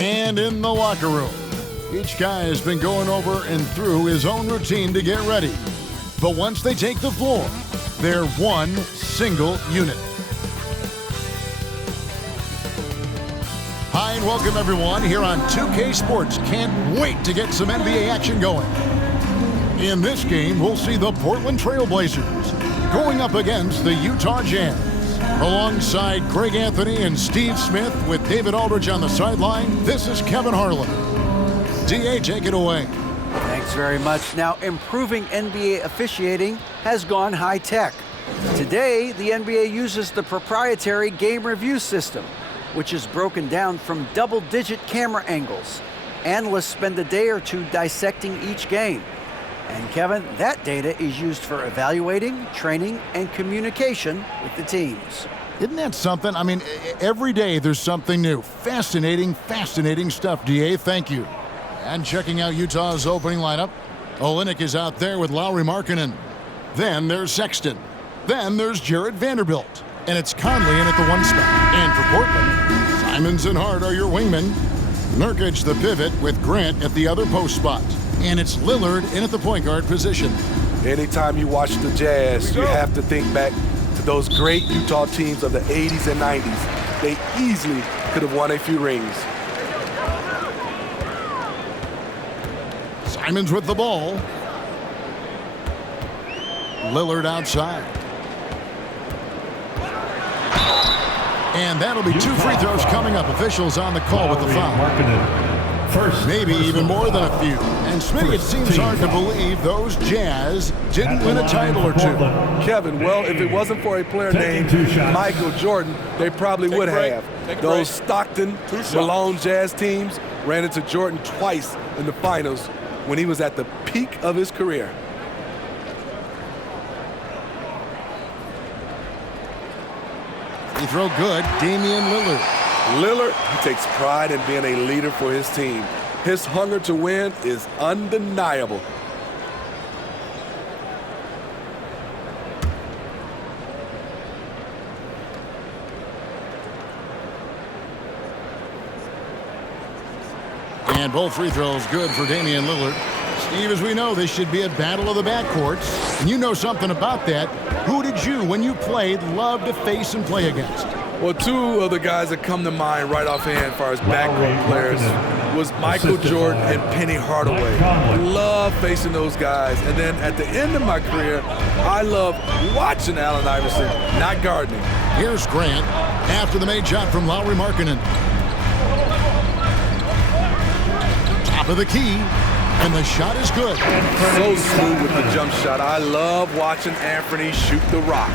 And in the locker room, each guy has been going over and through his own routine to get ready. But once they take the floor, they're one single unit. Hi and welcome everyone here on 2K Sports. Can't wait to get some NBA action going. In this game, we'll see the Portland Trailblazers going up against the Utah Jazz. Alongside Greg Anthony and Steve Smith with David Aldridge on the sideline, this is Kevin Harlan. DA, take it away. Thanks very much. Now, improving NBA officiating has gone high-tech. Today, the NBA uses the proprietary game review system, which is broken down from double-digit camera angles. Analysts spend a day or two dissecting each game. And Kevin, that data is used for evaluating, training, and communication with the teams. Isn't that something? I mean, every day there's something new. Fascinating, fascinating stuff, DA. Thank you. And checking out Utah's opening lineup, Olynyk is out there with Lauri Markkanen. Then there's Sexton. Then there's Jared Vanderbilt. And it's Conley in at the one spot. And for Portland, Simons and Hart are your wingmen. Nurkic the pivot with Grant at the other post spot. And it's Lillard in at the point guard position. Anytime you watch the Jazz, you have to think back to those great Utah teams of the 80s and 90s. They easily could have won a few rings. Simons with the ball. Lillard outside. And that'll be two free throws coming up. Officials on the call with the foul. Maybe even more than a few. And Smitty, it seems hard to believe those Jazz didn't win a title or two. Kevin, well, if it wasn't for a player named Michael Jordan, they probably would have. Those Stockton, Malone Jazz teams ran into Jordan twice in the finals when he was at the peak of his career. Free throw good, Damian Lillard. Lillard, he takes pride in being a leader for his team. His hunger to win is undeniable. And both free throws good for Damian Lillard. Steve, as we know, this should be a battle of the backcourts. And you know something about that. Who did you, when you played, love to face and play against? Well, two of the guys that come to mind right offhand as far as backcourt players was Michael Jordan and Penny Hardaway. Love facing those guys. And then at the end of my career, I love watching Allen Iverson, not gardening. Here's Grant after the made shot from Lauri Markkanen. Top of the key, and the shot is good. So smooth with the jump shot. I love watching Anthony shoot the rock.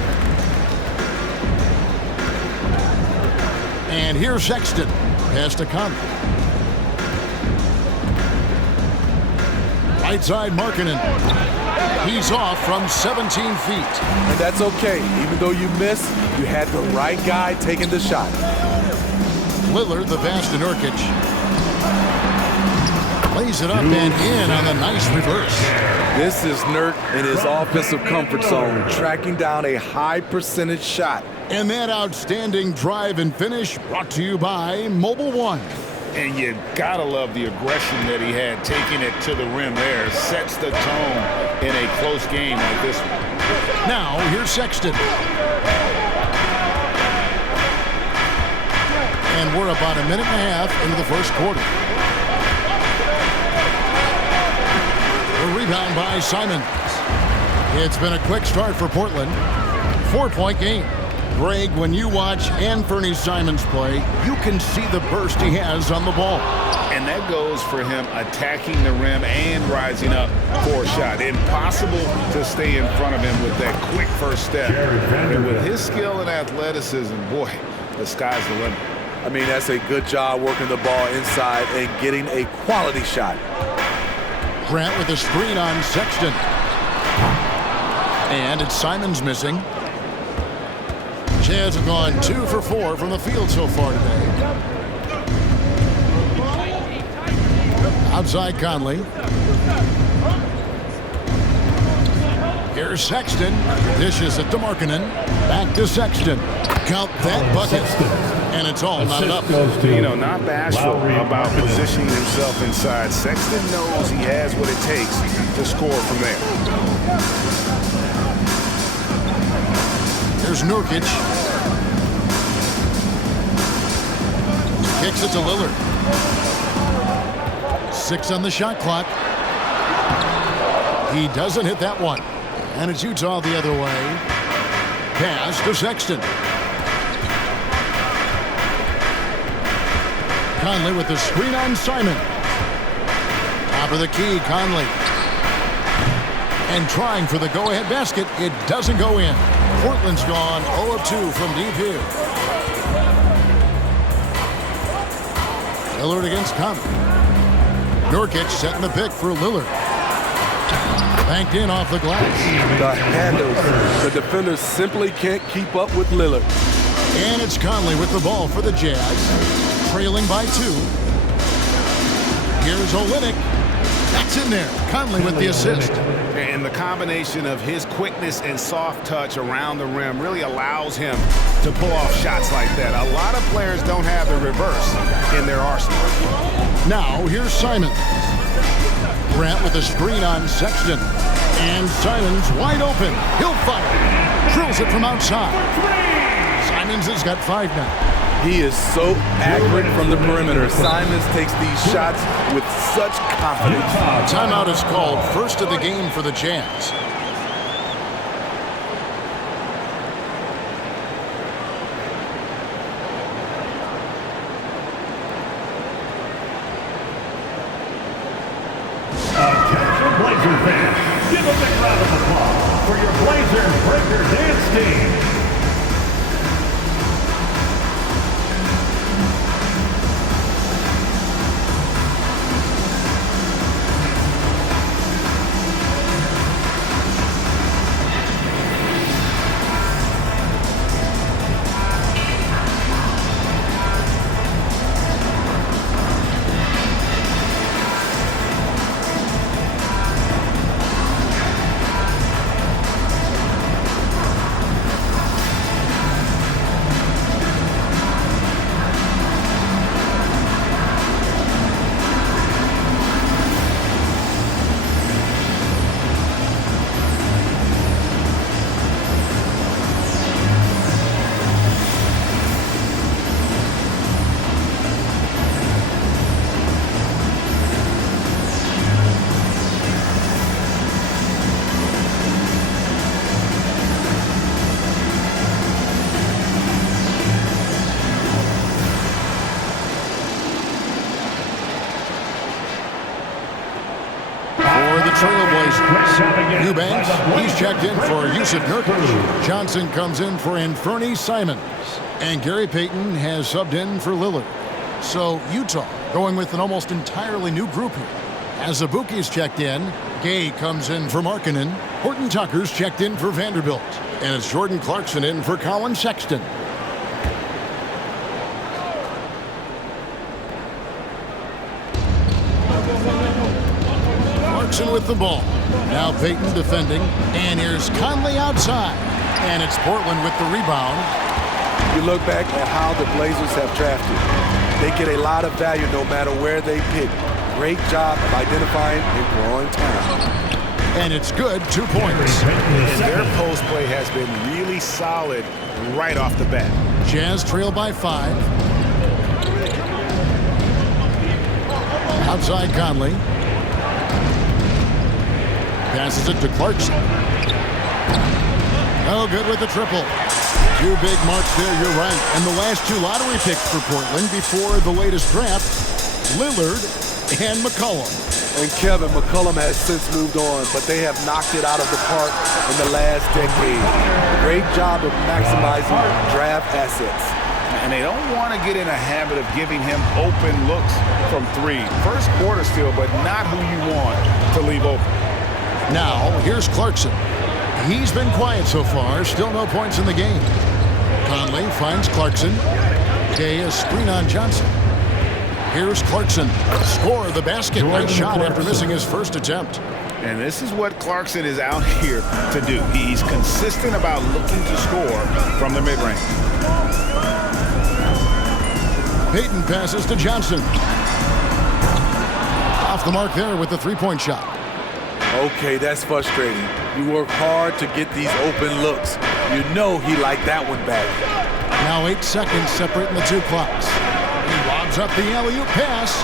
And here's Sexton. Pass to Conley. Right side Markkanen. He's off from 17 feet. And that's okay. Even though you miss, you had the right guy taking the shot. Lillard, the pass to Nurkic. Lays it up and in on the nice reverse. This is Nurk in his offensive comfort zone, tracking down a high percentage shot. And that outstanding drive and finish brought to you by Mobile One. And you gotta love the aggression that he had, taking it to the rim there. Sets the tone in a close game like this one. Now, here's Sexton. And we're about a minute and a half into the first quarter. The rebound by Simons. It's been a quick start for Portland. 4-point game. Greg, when you watch Anthony Simons play, you can see the burst he has on the ball. And that goes for him attacking the rim and rising up for a shot. Impossible to stay in front of him with that quick first step. And with his skill and athleticism, boy, the sky's the limit. I mean, that's a good job working the ball inside and getting a quality shot. Grant with a screen on Sexton. And it's Simons missing. Jazz have gone 2 for 4 from the field so far today. Outside Conley. Here's Sexton. Dishes it to Markkanen. Back to Sexton. Count that bucket. And it's all not enough. You know, not bashful about positioning himself inside. Sexton knows he has what it takes to score from there. Here's Nurkic. Kicks it to Lillard. 6 on the shot clock. He doesn't hit that one. And it's Utah the other way. Pass to Sexton. Conley with the screen on Simon. Top of the key, Conley. And trying for the go-ahead basket. It doesn't go in. Portland's gone 0 of 2 from deep here. Lillard against Conley. Nurkic setting the pick for Lillard. Banked in off the glass. The handles. The defenders simply can't keep up with Lillard. And it's Conley with the ball for the Jazz. Trailing by 2. Here's Olynyk. That's in there. Conley with the assist. And the combination of his quickness and soft touch around the rim really allows him to pull off shots like that. A lot of players don't have the reverse in their arsenal. Now, here's Simon. Grant with a screen on Sexton. And Simon's wide open. He'll fire. Drills it from outside. Simons has got 5 now. He is so accurate from the perimeter. Simons takes these shots with such confidence. Timeout is called. First of the game for the Jazz. Attention Blazer fans, give a big round of applause for your Blazers Breaker Dance Team. Eubanks, he's checked in for Yusuf Nurkic. Johnson comes in for Anthony Simons. And Gary Payton has subbed in for Lillard. So Utah going with an almost entirely new group here. As Azubuike's checked in, Gay comes in for Markkanen. Horton Tucker's checked in for Vanderbilt. And it's Jordan Clarkson in for Colin Sexton. Clarkson with the ball. Now Payton defending. And here's Conley outside. And it's Portland with the rebound. You look back at how the Blazers have drafted. They get a lot of value no matter where they pick. Great job of identifying and growing talent. And it's good, 2 points. And their post play has been really solid right off the bat. Jazz trail by 5. Outside Conley. Passes it to Clarkson. Oh, good with the triple. 2 big marks there, you're right. And the last 2 lottery picks for Portland before the latest draft, Lillard and McCollum. And Kevin, McCollum has since moved on, but they have knocked it out of the park in the last decade. Great job of maximizing draft assets. And they don't want to get in a habit of giving him open looks from 3. First quarter still, but not who you want to leave open. Now, here's Clarkson. He's been quiet so far. Still no points in the game. Conley finds Clarkson. Gay a screen on Johnson. Here's Clarkson. Score the basket. Nice shot after missing his first attempt. And this is what Clarkson is out here to do. He's consistent about looking to score from the mid-range. Payton passes to Johnson. Off the mark there with the three-point shot. Okay, that's frustrating. You work hard to get these open looks. You know he liked that one back. Now 8 seconds separating the two clocks. He lobs up the alley-oop pass.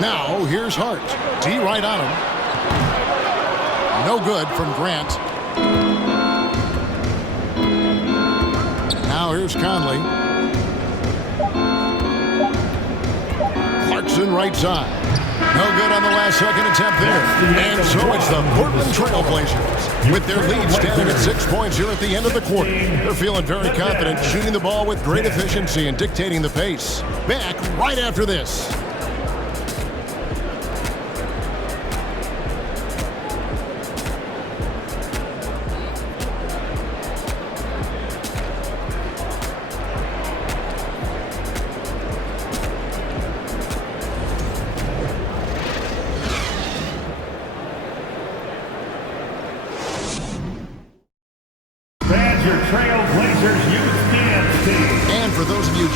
Now here's Hart. D right on him. No good from Grant. Now here's Conley. Clarkson right side. No good on the last second attempt there. And so it's the Portland Trail Blazers with their lead standing at 6 points here at the end of the quarter. They're feeling very confident, shooting the ball with great efficiency and dictating the pace. Back right after this.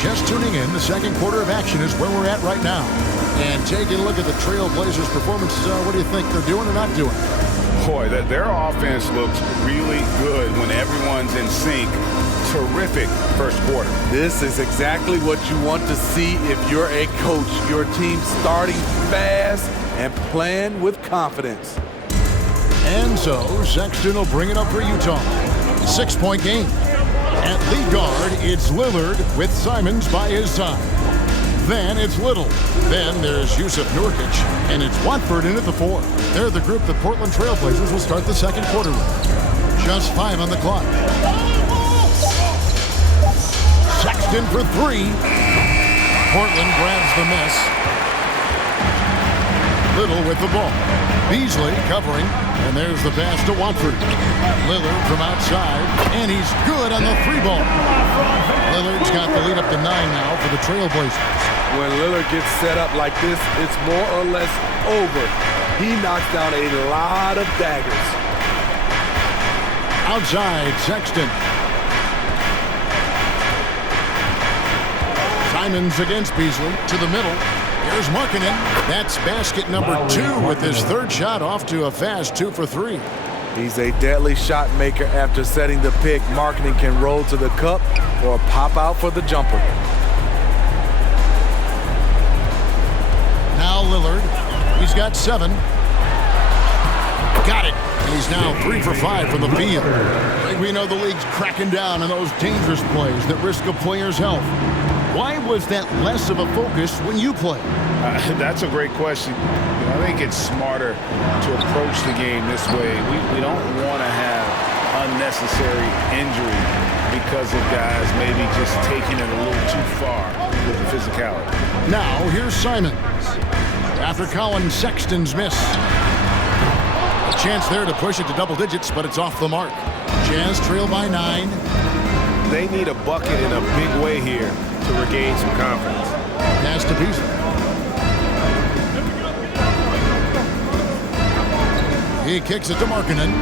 Just tuning in, the second quarter of action is where we're at right now. And taking a look at the Trail Blazers' performance, what do you think they're doing or not doing? Boy, their offense looks really good when everyone's in sync. Terrific first quarter. This is exactly what you want to see if you're a coach. Your team starting fast and playing with confidence. And so, Sexton will bring it up for Utah. 6-point game. At lead guard, it's Lillard with Simons by his side. Then it's Little. Then there's Yusuf Nurkic. And it's Watford in at the 4. They're the group the Portland Trail Blazers will start the second quarter with. Just 5 on the clock. Sexton for 3. Portland grabs the miss. Little with the ball. Beasley covering. And there's the pass to Watford. Lillard from outside, and he's good on the 3-ball. Lillard's got the lead up to 9 now for the Trail Blazers. When Lillard gets set up like this, it's more or less over. He knocks down a lot of daggers. Outside, Sexton. Simons against Beasley to the middle. Here's Markkanen. That's basket number 2 with his third shot off to a fast 2 for 3. He's a deadly shot maker after setting the pick. Markkanen can roll to the cup or pop out for the jumper. Now Lillard. He's got 7. Got it. And he's now 3 for 5 from the field. We know the league's cracking down on those dangerous plays that risk a player's health. Why was that less of a focus when you play? That's a great question. I think it's smarter to approach the game this way. We don't want to have unnecessary injury because of guys maybe just taking it a little too far with the physicality. Now here's Simons. After Colin Sexton's miss. A chance there to push it to double digits, but it's off the mark. Jazz trail by 9. They need a bucket in a big way here to regain some confidence. Pass to Beasley. He kicks it to Markkanen.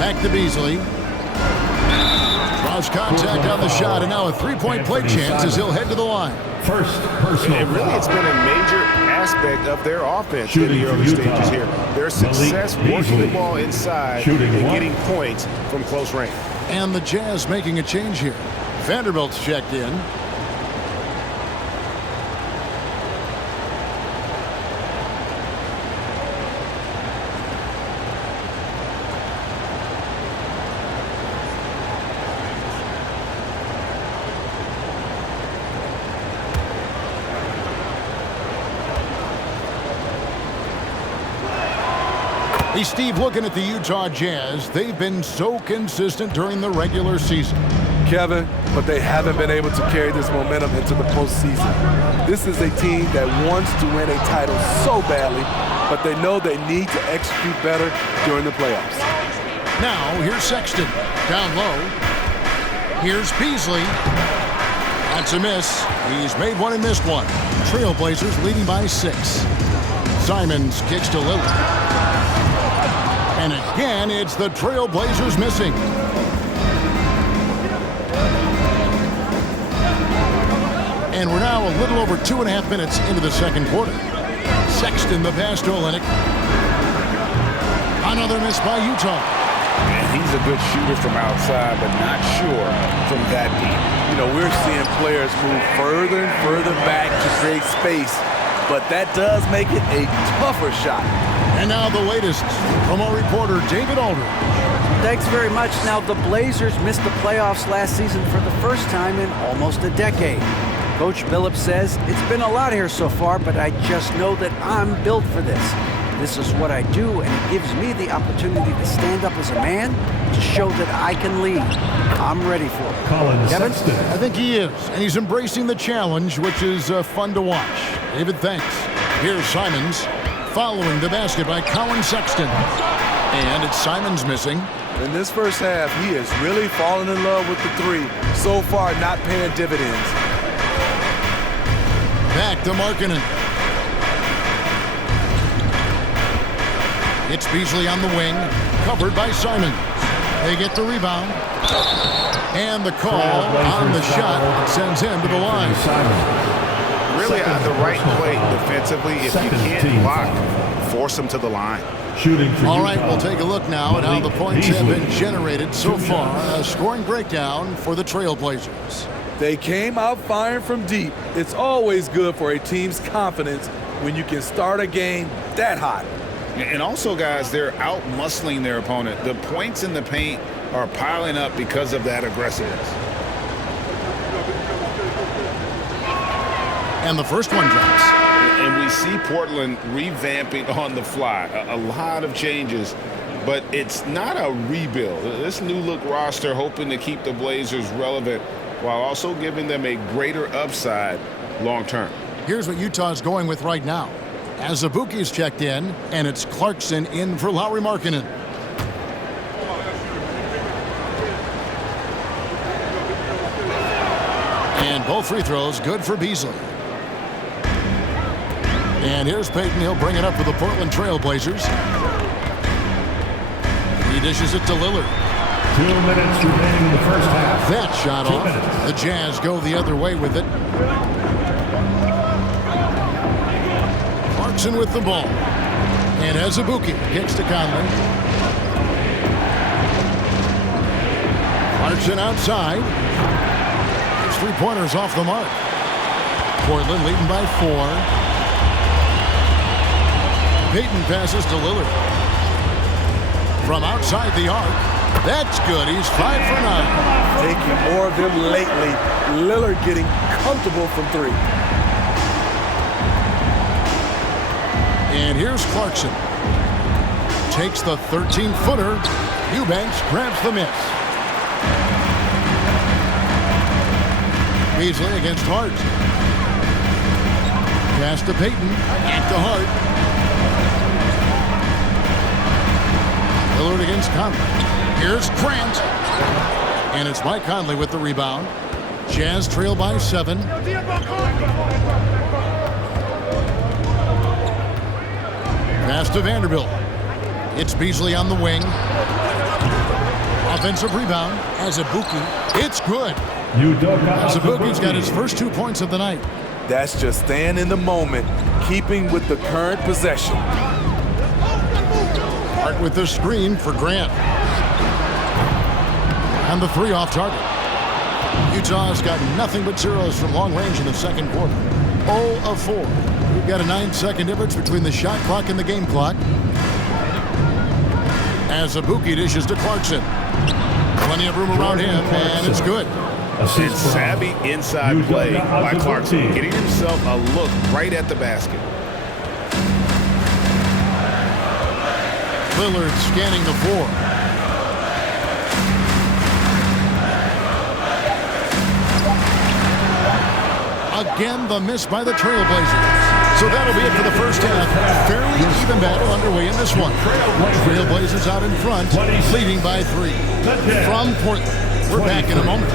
Back to Beasley. Draws contact on the shot, and now a 3-point play chance as he'll head to the line. First personal. And really, it's been a major aspect of their offense in the early stages here. Their success working the ball inside and getting points from close range. And the Jazz making a change here. Vanderbilt's checked in. Hey, Steve, looking at the Utah Jazz, they've been so consistent during the regular season. Kevin, but they haven't been able to carry this momentum into the postseason. This is a team that wants to win a title so badly, but they know they need to execute better during the playoffs. Now, here's Sexton. Down low. Here's Beasley. That's a miss. He's made one and missed one. Trailblazers leading by 6. Simons kicks to Lillard. And again, it's the Trailblazers missing. And we're now a little over 2.5 minutes into the second quarter. Sexton the pass to Olynyk. Another miss by Utah. And he's a good shooter from outside, but not sure from that deep. You know, we're seeing players move further and further back to create space, but that does make it a tougher shot. And now the latest from our reporter, David Aldridge. Thanks very much. Now, the Blazers missed the playoffs last season for the first time in almost a decade. Coach Billups says, it's been a lot here so far, but I just know that I'm built for this. This is what I do, and it gives me the opportunity to stand up as a man to show that I can lead. I'm ready for it. Kevin? I think he is, and he's embracing the challenge, which is fun to watch. David, thanks. Here's Simons following the basket by Colin Sexton. And it's Simons missing. In this first half, he has really fallen in love with the three. So far, not paying dividends. Back to Markkanen. It's Beasley on the wing, covered by Simons. They get the rebound. And the call on the shot sends him to the line. Really the right play defensively. If you can't block, force him to the line. All right, we'll take a look now at how the points have been generated so far. A scoring breakdown for the Trailblazers. They came out firing from deep. It's always good for a team's confidence when you can start a game that hot. And also, guys, they're out-muscling their opponent. The points in the paint are piling up because of that aggressiveness. And the first one drops. And we see Portland revamping on the fly. A lot of changes, but it's not a rebuild. This new-look roster hoping to keep the Blazers relevant while also giving them a greater upside long-term. Here's what Utah's going with right now. Azubuike's checked in, and it's Clarkson in for Lauri Markkanen. And both free throws good for Beasley. And here's Payton. He'll bring it up for the Portland Trailblazers. He dishes it to Lillard. 2 minutes remaining in the first half. That shot off. The Jazz go the other way with it. Clarkson with the ball. And Azubuike kicks to Conley. Clarkson outside. It's three-pointers off the mark. Portland leading by 4. Payton passes to Lillard. From outside the arc. That's good. He's 5 for 9. Taking more of them lately. Lillard getting comfortable from three. And here's Clarkson. Takes the 13-footer. Eubanks grabs the miss. Beasley against Hart. Pass to Payton. Back to Hart. Lillard against Conley. Here's Grant. And it's Mike Conley with the rebound. Jazz trail by 7. Pass to Vanderbilt. It's Beasley on the wing. Offensive rebound. Azubuike. It's good. Azubuike's got his first 2 points of the night. That's just staying in the moment, keeping with the current possession. Hart with the screen for Grant. And the 3 off target. Utah's got nothing but zeros from long range in the second quarter. 0 of 4. We've got a 9-second difference between the shot clock and the game clock. Azubuike dishes to Clarkson. Plenty of room around him, and it's good. It's savvy inside play by Clarkson, getting himself a look right at the basket. Lillard scanning the floor. Again, the miss by the Trailblazers. So that'll be it for the first half. Fairly even battle underway in this one. Trailblazers out in front, leading by 3. From Portland, we're back in a moment.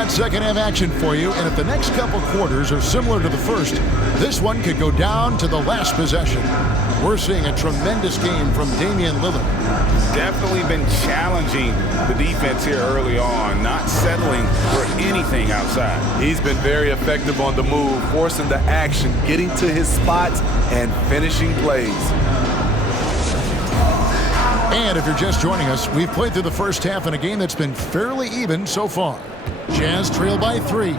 got second half action for you, and if the next couple quarters are similar to the first, this one could go down to the last possession. We're seeing a tremendous game from Damian Lillard. Definitely been challenging the defense here early on, not settling for anything outside. He's been very effective on the move, forcing the action, getting to his spots, and finishing plays. And if you're just joining us, we've played through the first half in a game that's been fairly even so far. Jazz trail by 3.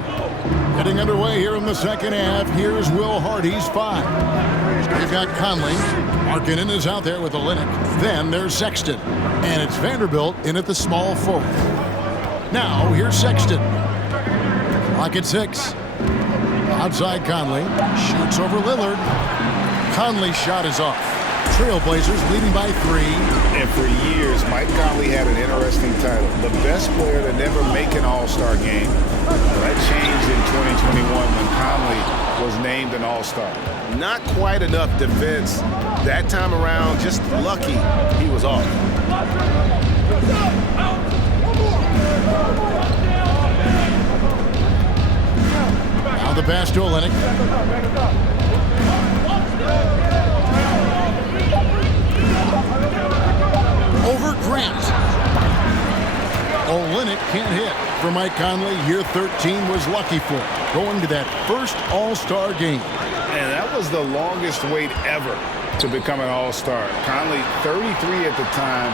Getting underway here in the second half. Here's Will Hardy's 5. We've got Conley. Markkanen is out there with Olynyk. Then there's Sexton. And it's Vanderbilt in at the small forward. Now here's Sexton. Clock at 6. Outside Conley. Shoots over Lillard. Conley's shot is off. Trailblazers leading by 3. And for years, Mike Conley had an interesting title. The best player to never make an All-Star game. That changed in 2021 when Conley was named an All-Star. Not quite enough defense that time around. Just lucky he was off. Now the pass to Olynyk. Over Grant. Olynyk can't hit. For Mike Conley, year 13 was lucky for him, going to that first All-Star game. And that was the longest wait ever to become an All-Star. Conley, 33 at the time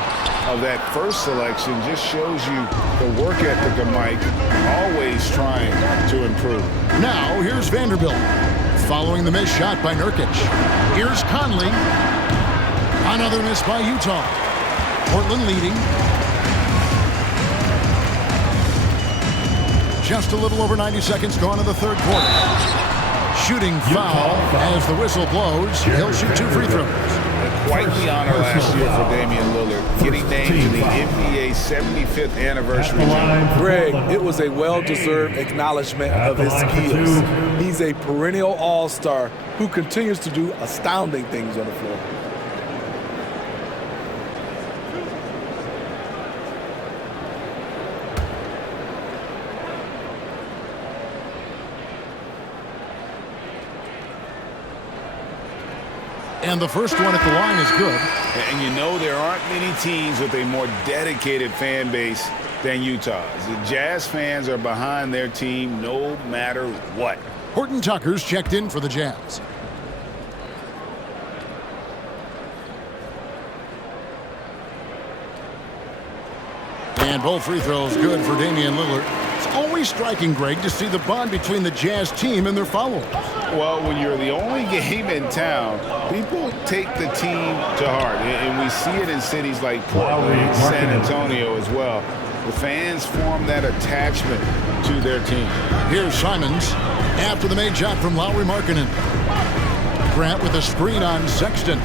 of that first selection, just shows you the work ethic of Mike, always trying to improve. Now, here's Vanderbilt, following the missed shot by Nurkic. Here's Conley. Another miss by Utah. Portland leading. Just a little over 90 seconds gone in the third quarter. Shooting foul as the whistle blows. He'll shoot 2 free throws. Quite the honor last year for Damian Lillard, getting named to the NBA 75th anniversary. Greg, it was a well-deserved acknowledgement of his skills. He's a perennial all-star who continues to do astounding things on the floor. And the first one at the line is good. And you know there aren't many teams with a more dedicated fan base than Utah's. The Jazz fans are behind their team no matter what. Horton Tucker's checked in for the Jazz. And both free throws good for Damian Lillard. It's always striking, Greg, to see the bond between the Jazz team and their followers. Well, when you're the only game in town, people take the team to heart. And we see it in cities like Portland and San Antonio as well. The fans form that attachment to their team. Here's Simons after the made shot from Lauri Markkanen. Grant with a screen on Sexton.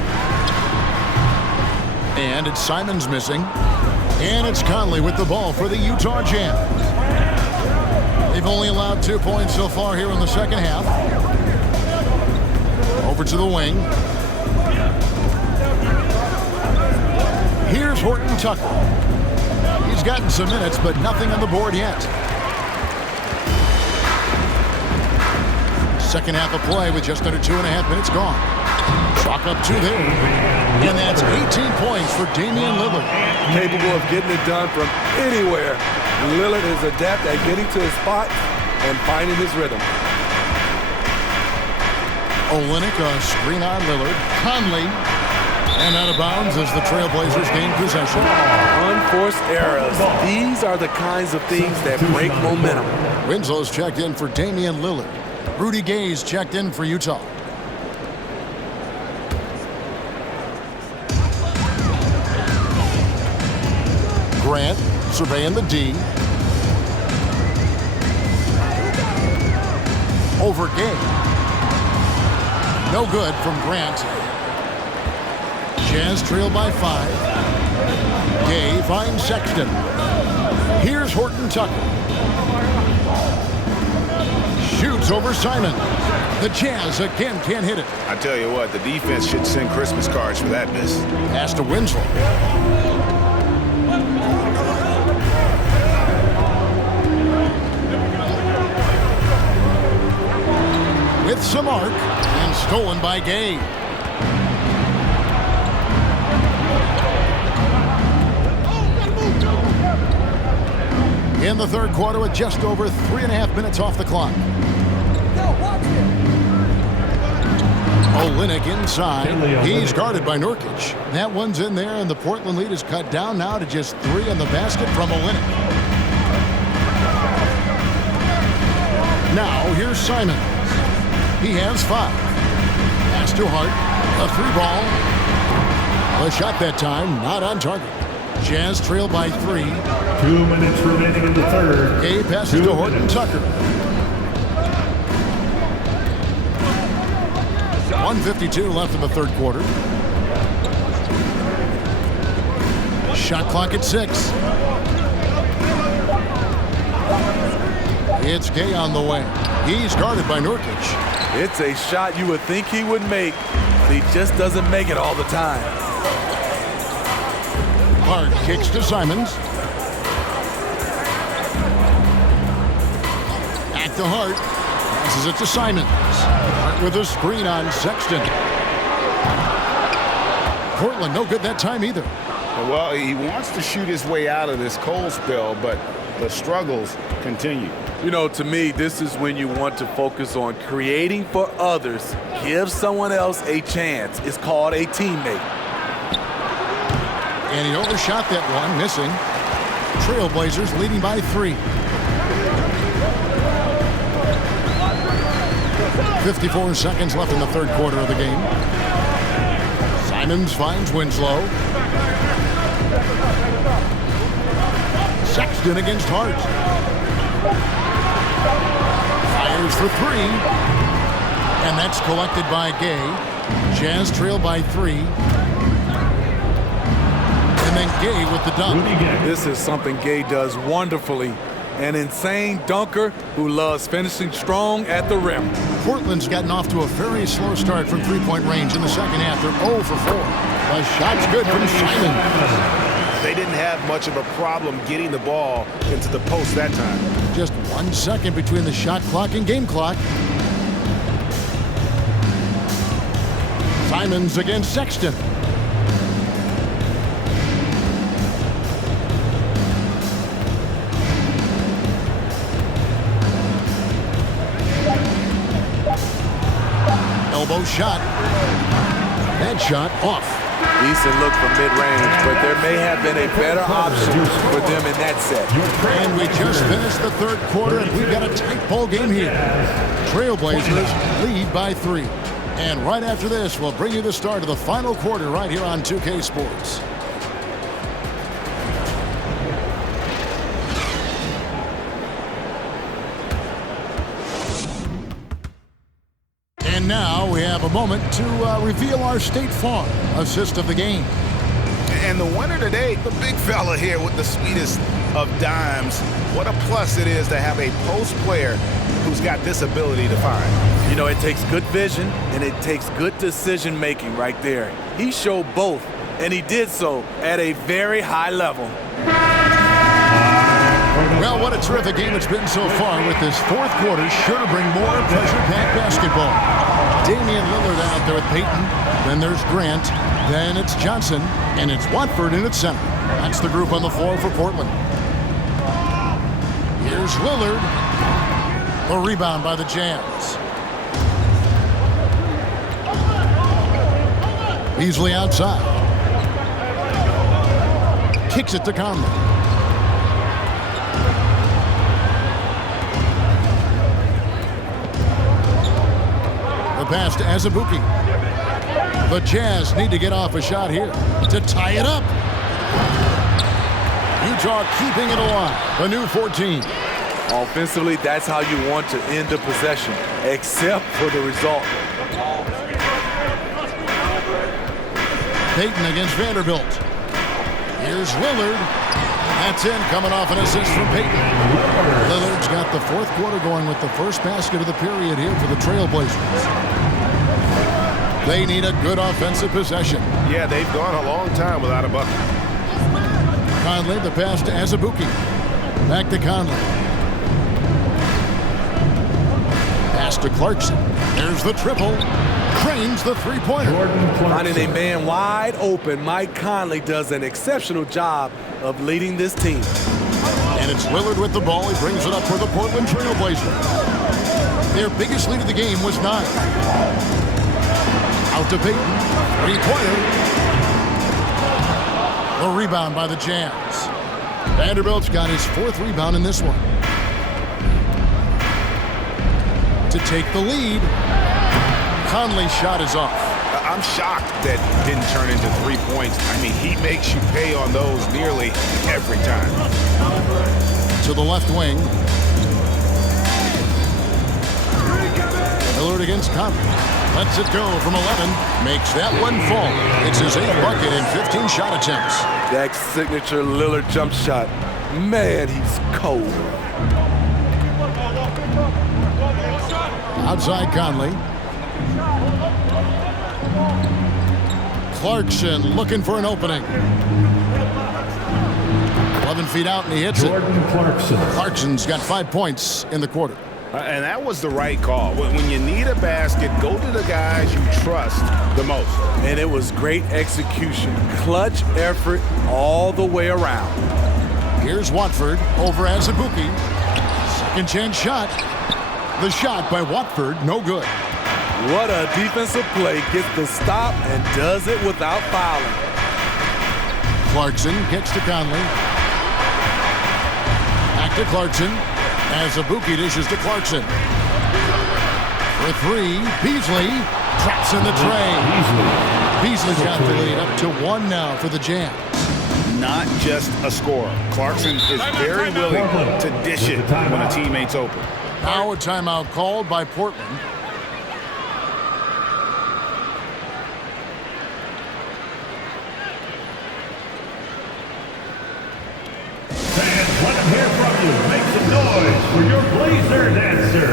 And it's Simons missing. And it's Conley with the ball for the Utah Jazz. They've only allowed 2 points so far here in the second half. Over to the wing. Here's Horton Tucker. He's gotten some minutes, but nothing on the board yet. Second half of play with just under 2.5 minutes gone. Chalk up 2 there. And that's 18 points for Damian Lillard. Capable of getting it done from anywhere. Lillard is adept at getting to his spot and finding his rhythm. Olynyk, a screen on Lillard. Conley. And out of bounds as the Trailblazers gain possession. Unforced errors. These are the kinds of things that break momentum. Winslow's checked in for Damian Lillard. Rudy Gay's checked in for Utah. Grant surveying the D. Over Gay. No good from Grant. Jazz trail by 5. Gay finds Sexton. Here's Horton Tucker. Shoots over Simon. The Jazz again can't hit it. I tell you what, the defense should send Christmas cards for that miss. Pass to Winslow. with some arc and stolen by Gay. In the third quarter with just over 3.5 minutes off the clock. Olynyk inside. He's guarded by Nurkic. That one's in there, and the Portland lead is cut down now to just 3 in the basket from Olynyk. Now, here's Simons. He has 5. Pass to Hart. A 3-ball. A shot that time, not on target. Jazz trail by 3. 2 minutes remaining in the third. Gay passes to Horton Tucker. 1:52 left in the third quarter. Shot clock at 6. It's Gay on the way. He's guarded by Nurkic. It's a shot you would think he would make. He just doesn't make it all the time. Hart kicks to Simons. Back to Hart. Passes it to Simons. Hart with a screen on Sexton. Portland no good that time either. Well, he wants to shoot his way out of this cold spell, but the struggles continue. You know, to me, this is when you want to focus on creating for others. Give someone else a chance. It's called a teammate. And he overshot that one, missing. Trailblazers leading by 3. 54 seconds left in the third quarter of the game. Simons finds Winslow. Sexton against Hart. Fires for 3. And that's collected by Gay. Jazz trail by 3. And then Gay with the dunk. This is something Gay does wonderfully. An insane dunker who loves finishing strong at the rim. Portland's gotten off to a very slow start from three-point range in the second half. They're 0 for 4. The shot's good from Simons. They didn't have much of a problem getting the ball into the post that time. Just 1 second between the shot clock and game clock. Simons against Sexton. Elbow shot. That shot off. Decent look from mid-range, but there may have been a better option for them in that set. And we just finished the third quarter, and we've got a tight ball game here. Trailblazers lead by 3. And right after this, we'll bring you the start of the final quarter right here on 2K Sports. And now we have a moment to reveal our State Farm assist of the game. And the winner today, the big fella here with the sweetest of dimes. What a plus it is to have a post player who's got this ability to find. You know, it takes good vision and it takes good decision making right there. He showed both, and he did so at a very high level. Well, what a terrific game it's been so far, with this fourth quarter sure to bring more pressure-packed basketball. Damian Lillard out there with Payton. Then there's Grant. Then it's Johnson. And it's Watford in its center. That's the group on the floor for Portland. Here's Lillard. The rebound by the Jazz. Beasley outside. Kicks it to Conley. The pass to Azubuike. The Jazz need to get off a shot here to tie it up. Utah keeping it alive. A new 14. Offensively, that's how you want to end the possession, except for the result. Payton against Vanderbilt. Here's Lillard. That's in, coming off an assist from Payton. Lillard's got the fourth quarter going with the first basket of the period here for the Trailblazers. They need a good offensive possession. Yeah, they've gone a long time without a bucket. Conley, the pass to Azubuike. Back to Conley. Pass to Clarkson. There's the triple. Cranes the three-pointer. Finding a man wide open, Mike Conley does an exceptional job of leading this team. And it's Lillard with the ball. He brings it up for the Portland Trail Blazers. Their biggest lead of the game was 9. Out to Payton. Three-pointer. The rebound by the Jazz. Vanderbilt's got his 4th rebound in this one. To take the lead. Conley's shot is off. I'm shocked that didn't turn into 3 points. I mean, he makes you pay on those nearly every time. To the left wing. Lillard against Conley. Lets it go from 11. Makes that one fall. It's his 8th bucket in 15 shot attempts. That signature Lillard jump shot. Man, he's cold. Outside Conley. Clarkson looking for an opening. 11 feet out and he hits Jordan Clarkson. Clarkson's got 5 points in the quarter. And that was the right call. When you need a basket, go to the guys you trust the most. And it was great execution. Clutch effort all the way around. Here's Watford over Azubuike. Second chance shot. The shot by Watford, no good. What a defensive play. Gets the stop and does it without fouling. Clarkson kicks to Conley. Back to Clarkson. Azubuike dishes to Clarkson. For 3, Beasley traps in the tray. Beasley's got the lead up to 1 now for the Jazz. Not just a scorer. Clarkson is very willing to dish it when a teammate's open. Now a timeout called by Portland. Fans, let them hear from you. Make some noise for your Blazers answer.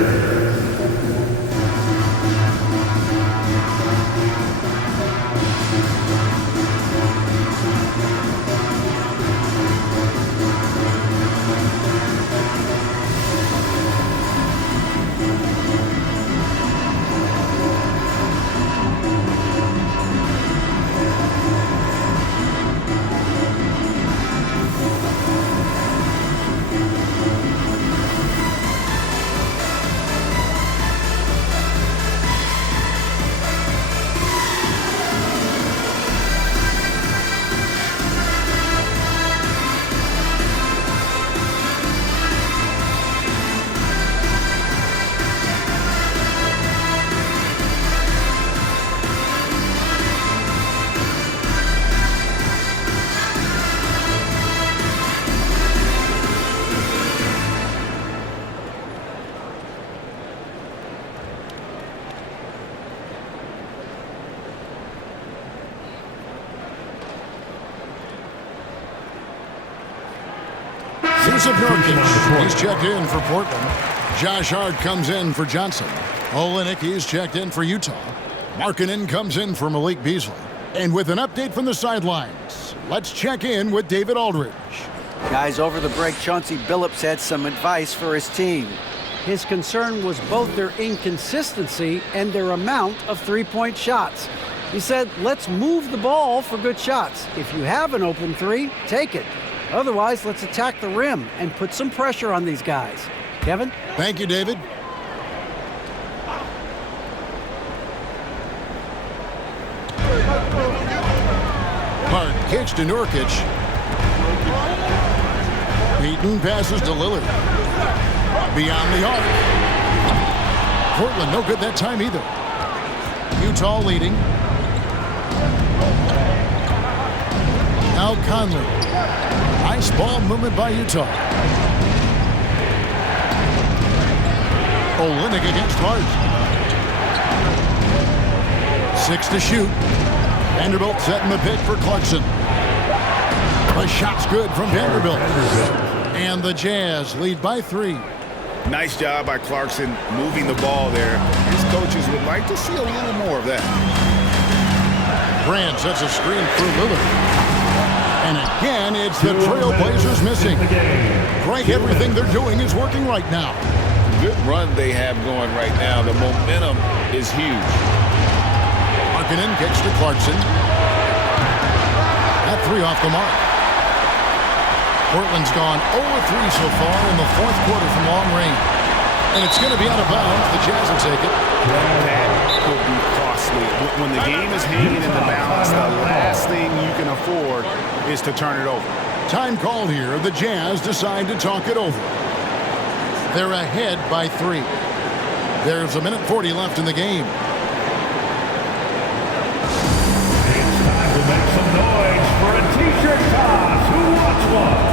Yusuf Nurkic, he's checked in for Portland. Josh Hart comes in for Johnson. Olynyk, he's checked in for Utah. Markkanen comes in for Malik Beasley. And with an update from the sidelines, let's check in with David Aldridge. Guys, over the break, Chauncey Billups had some advice for his team. His concern was both their inconsistency and their amount of three-point shots. He said, let's move the ball for good shots. If you have an open 3, take it. Otherwise, let's attack the rim and put some pressure on these guys. Kevin? Thank you, David. Hart kicks to Nurkic. Payton passes to Lillard. Beyond the arc. Portland no good that time either. Utah leading. Now Conley. Nice ball movement by Utah. Olynyk against Hart. 6 to shoot. Vanderbilt setting the pick for Clarkson. The shot's good from Vanderbilt. And the Jazz lead by 3. Nice job by Clarkson moving the ball there. His coaches would like to see a little more of that. Grant sets a screen for Lillard. And again, it's the Trailblazers missing. Greg, everything they're doing is working right now. good run they have going right now. The momentum is huge. Markkanen kicks to Clarkson. That 3 off the mark. Portland's gone 0-3 so far in the fourth quarter from long range. And it's going to be out of bounds. The Jazz will take it. That could be costly. When the game is hanging in the balance, the last thing you can afford is to turn it over. Time called here. The Jazz decide to talk it over. They're ahead by 3. There's 1:40 left in the game. It's time to make some noise for a t-shirt toss. Who wants one?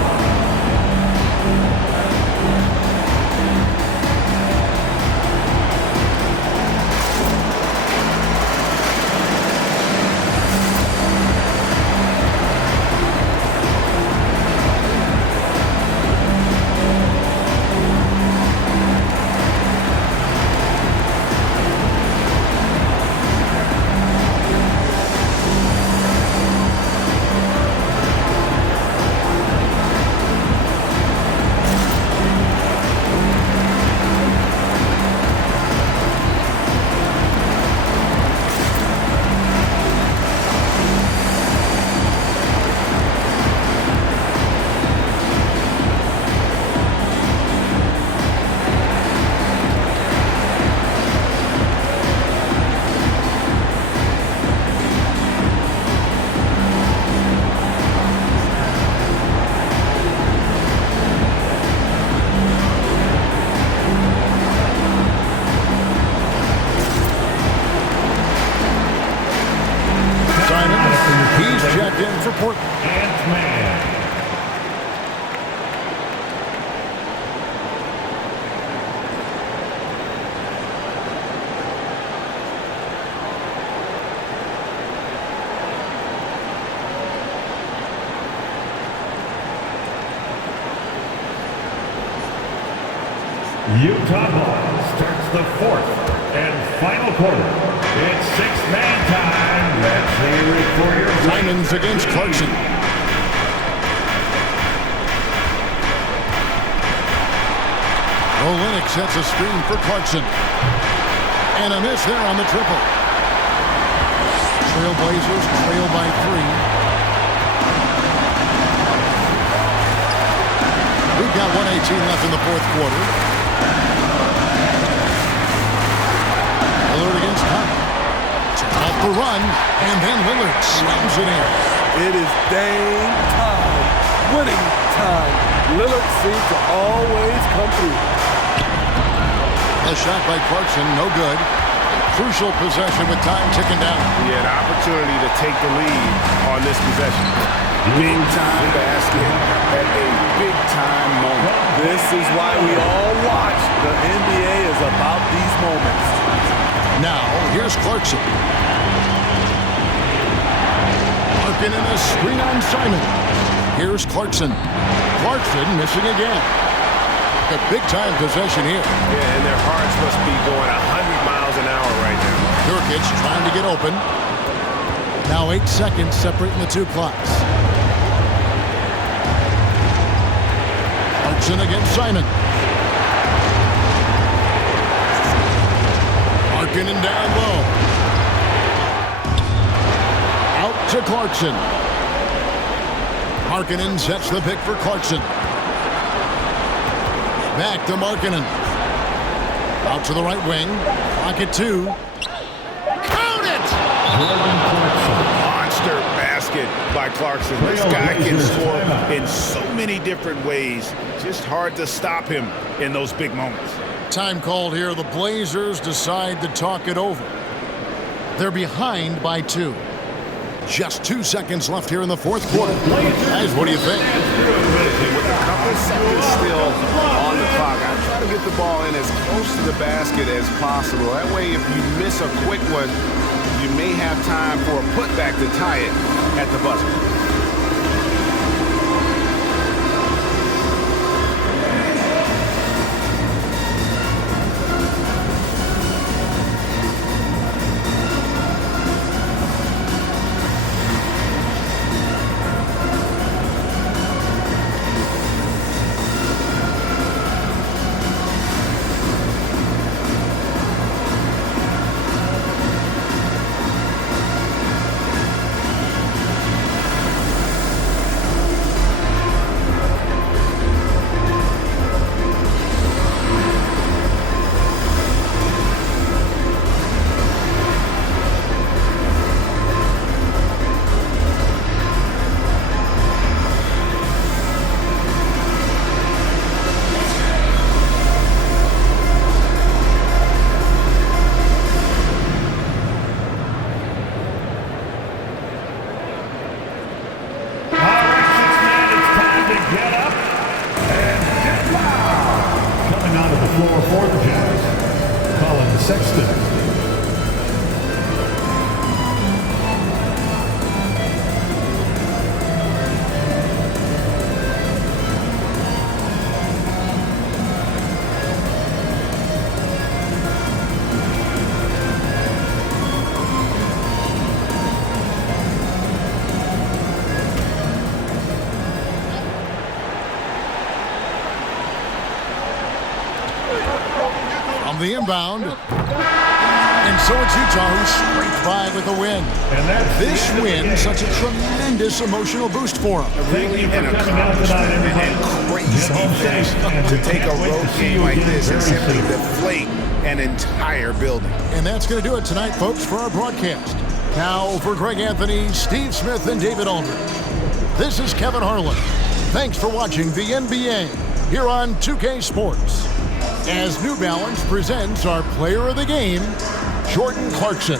He's checked in for Portland. Ant-Man. Utah ball starts the fourth and final quarter. It's six-man time. Let's hear it for your Simons against Clarkson. Olynyk sets a screen for Clarkson. And a miss there on the triple. Trailblazers trail by 3. We've got 1:18 left in the fourth quarter. Lillard against Hunt. Off the run, and then Lillard slams it in. It is Dame time, winning time. Lillard seems to always come through. A shot by Clarkson, no good. Crucial possession with time ticking down. He had an opportunity to take the lead on this possession. Big time basket at a big time moment. This is why we all watch. The NBA is about these moments. Now, here's Clarkson. Markkanen a screen on Simon. Here's Clarkson. Clarkson missing again. A big-time possession here. Yeah, and their hearts must be going 100 miles an hour right now. Nurkic trying to get open. Now 8 seconds separating the two clocks. Clarkson against Simon. Markkanen down low. Out to Clarkson. Markkanen sets the pick for Clarkson. Back to Markkanen. Out to the right wing. Clock at 2. Count it! Monster basket by Clarkson. This guy can score in so many different ways. Just hard to stop him in those big moments. Time called here. The Blazers decide to talk it over. They're behind by 2. Just 2 seconds left here in the fourth quarter. Guys, what do you think? With a couple seconds still on the clock, I try to get the ball in as close to the basket as possible. That way, if you miss a quick one, you may have time for a putback to tie it at the buzzer. On the inbound. And so it's Utah who scraped by with a win. This win, such a tremendous emotional boost for them. Really an accomplishment and crazy finish to take a road game like this and simply deflate an entire building. And that's going to do it tonight, folks, for our broadcast. Now for Greg Anthony, Steve Smith, and David Aldridge. This is Kevin Harlan. Thanks for watching the NBA here on 2K Sports. As New Balance presents our player of the game, Jordan Clarkson.